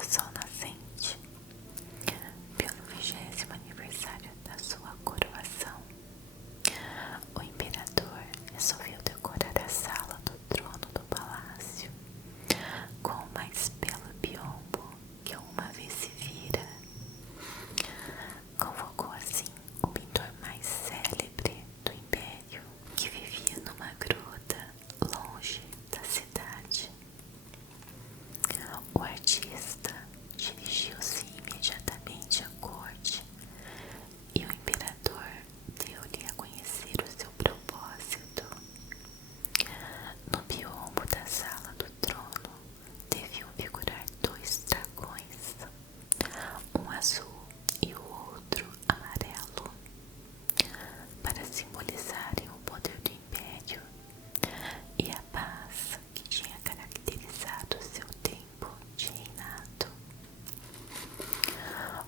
do sol nascente, pelo 20º aniversário da sua coroação, o imperador resolveu decorar a sala do trono do palácio com o mais belo biombo que uma vez se vira. Convocou assim o pintor mais célebre do império, que vivia numa gruta longe da cidade. O artista dirigiu-se imediatamente à corte e o imperador deu-lhe a conhecer o seu propósito. No biombo da sala do trono deviam figurar 2 dragões, um azul e o outro amarelo, para simbolizarem o poder do império e a paz que tinha caracterizado seu tempo de reinado.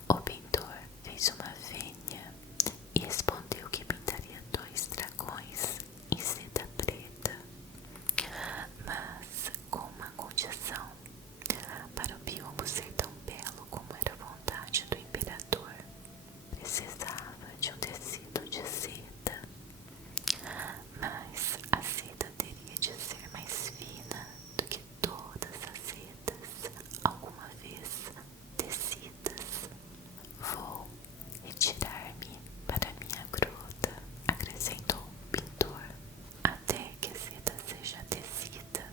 O pintor fez uma vênia e respondeu que pintaria 2 dragões em seda preta, mas com uma condição: para o biombo ser tão belo como era a vontade do imperador, precisava de um tecido de seda, mas a seda teria de ser mais fina do que todas as sedas alguma vez tecidas. Vou retirar-me para minha gruta, acrescentou o pintor, até que a seda seja tecida.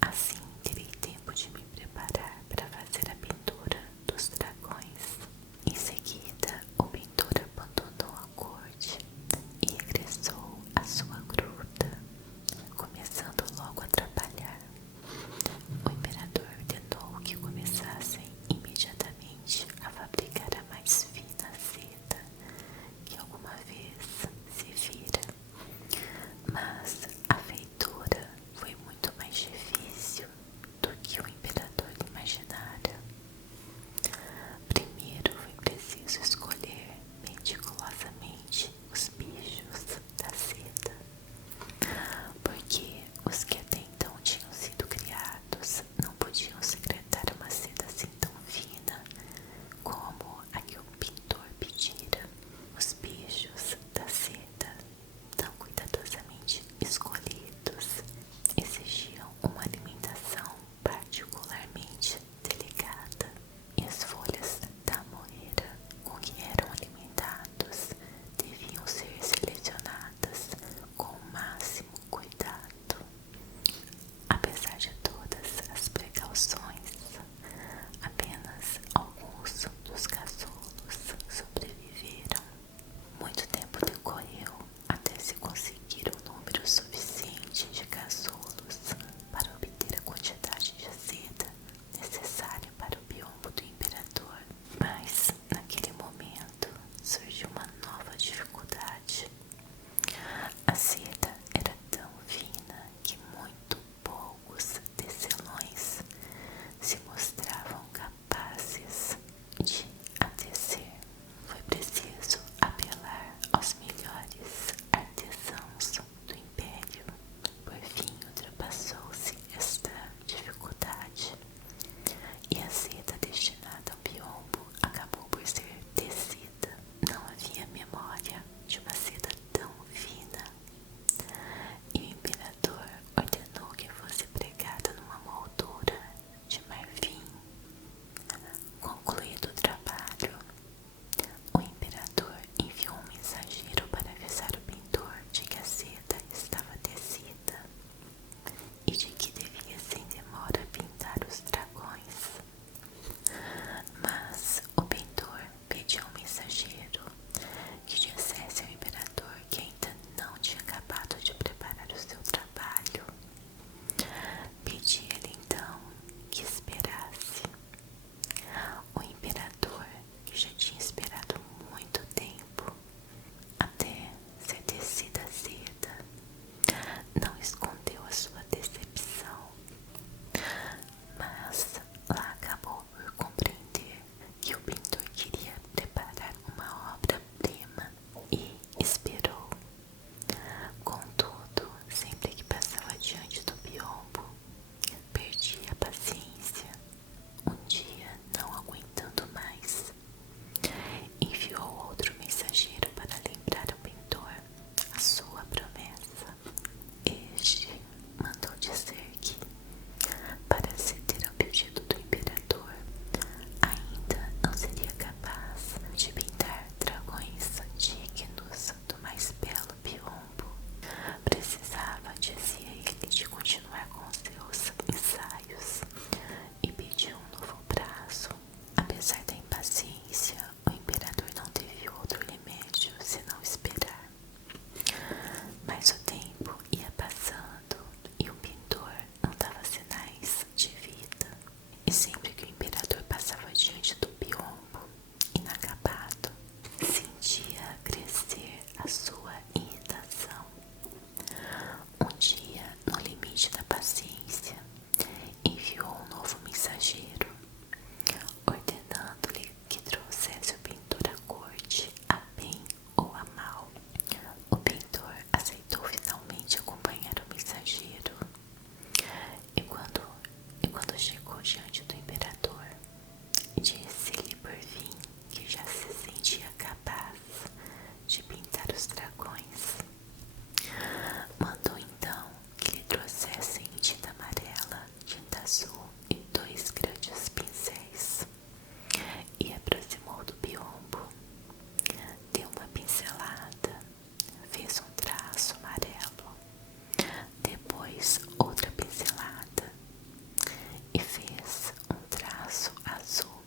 Assim terei tempo de me preparar para fazer a pintura dos dragões. Em seguida, o pintor abandonou a corte e regressou à sua gruta, começando logo a trabalhar. O imperador ordenou que começassem imediatamente a fabricar a mais fina seda que alguma vez se vira. Mas a feitura foi muito mais difícil do que o imperador imaginara. Primeiro foi preciso escolher meticulosamente os bichos da seda, porque os que até então tinham sido criados não podiam secretar uma seda assim tão fina como a que o pintor pedira. Os bichos da seda, tão cuidadosamente escolhidos, exigiam uma alimentação particularmente delicada, e as folhas da moreira com que eram alimentados deviam ser selecionadas com o máximo cuidado. Apesar de todas as precauções, apenas alguns dos casoulos sobreviveram. Muito tempo decorreu até se conseguir um número suficiente de casoulos para obter a quantidade de seda necessária para o biombo do imperador. Mas, naquele momento, surgiu uma nova dificuldade. A seda era tão fina que muito poucos tecelões se mostravam capazes de a tecer. Foi preciso apelar aos melhores artesãos do império. Por fim, ultrapassou-se esta dificuldade e a seda destinada ao biombo acabou por ser tecida. Não havia memória de uma seda tão fina, e o imperador ordenou que fosse pregada numa moldura de marfim. Concluído o trabalho, o imperador enviou um mensageiro para avisar o pintor de que a seda estava tecida e de que devia sem demora pintar os dragões. Mas o pintor pediu ao mensageiro que dissesse ao imperador que ainda não tinha acabado de preparar o seu trabalho. Pedi-lhe então que esperasse. O imperador, que já tinha esperado muito tempo até ser tecida a seda, não escondeu a sua decepção, mas lá acabou por compreender que o pintor queria preparar uma obra-prima e esperou. Contudo, sempre que passava diante do biombo, perdia a paciência. Um dia E sempre que o imperador passava diante do biombo inacabado, sentia crescer a sua irritação. Um dia, no limite da paciência, enviou um novo mensageiro, ordenando-lhe que trouxesse o pintor à corte, a bem ou a mal. O pintor aceitou finalmente acompanhar o mensageiro, e quando chegou diante do imperador, disse-lhe por fim que já se sentia capaz de pintar os dragões. Mandou então que lhe trouxessem tinta amarela, tinta azul e 2 grandes pincéis, e aproximou do biombo, deu uma pincelada, fez um traço amarelo, depois outra pincelada e fez um traço azul.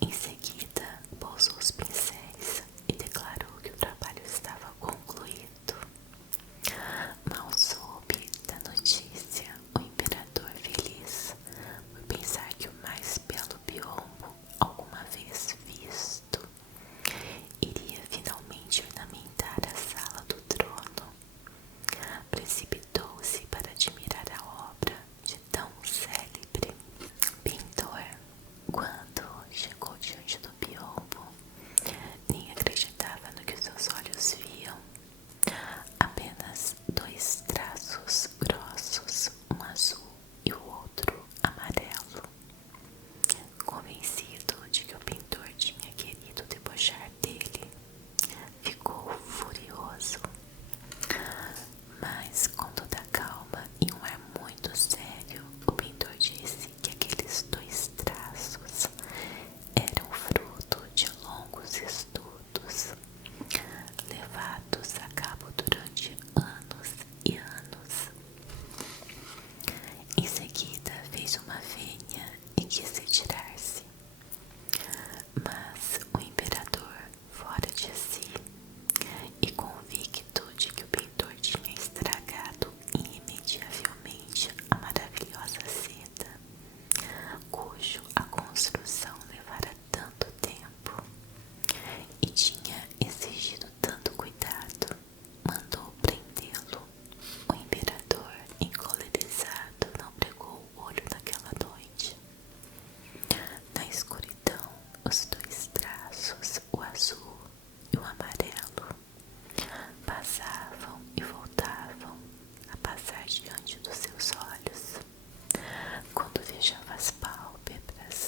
Em seguida, pousou os pincéis e declarou que o trabalho estava concluído. Mal soube da notícia o imperador, feliz por pensar que o mais belo biombo alguma vez visto iria finalmente ornamentar a sala do trono. Precipitou-se para admirar a obra de tão célebre pintor. Quando chegou diante do biombo, nem acreditava no que seus olhos viam. Apenas 2 traços grossos, um azul e o outro amarelo. Convencido de que o pintor tinha querido debochar dele, ficou furioso. Mas com toda a calma e um ar muito sério, o pintor disse que aqueles 2 traços eram fruto de longos estudos, levados a cabo durante anos e anos. Em seguida fez uma vênia e quis retirar-se, mas o imperador, fora de si e convicto de que o pintor tinha estragado irremediavelmente a maravilhosa seda, cujo a construção levara tanto tempo e tinha exigido tanto cuidado, mandou prendê-lo. O imperador, encolerizado, não pregou o olho naquela noite. Na escuridão, os 2 traços, o azul e o amarelo, passavam e voltavam a passar diante dos seus olhos. Quando fechava as pálpebras,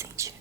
sentir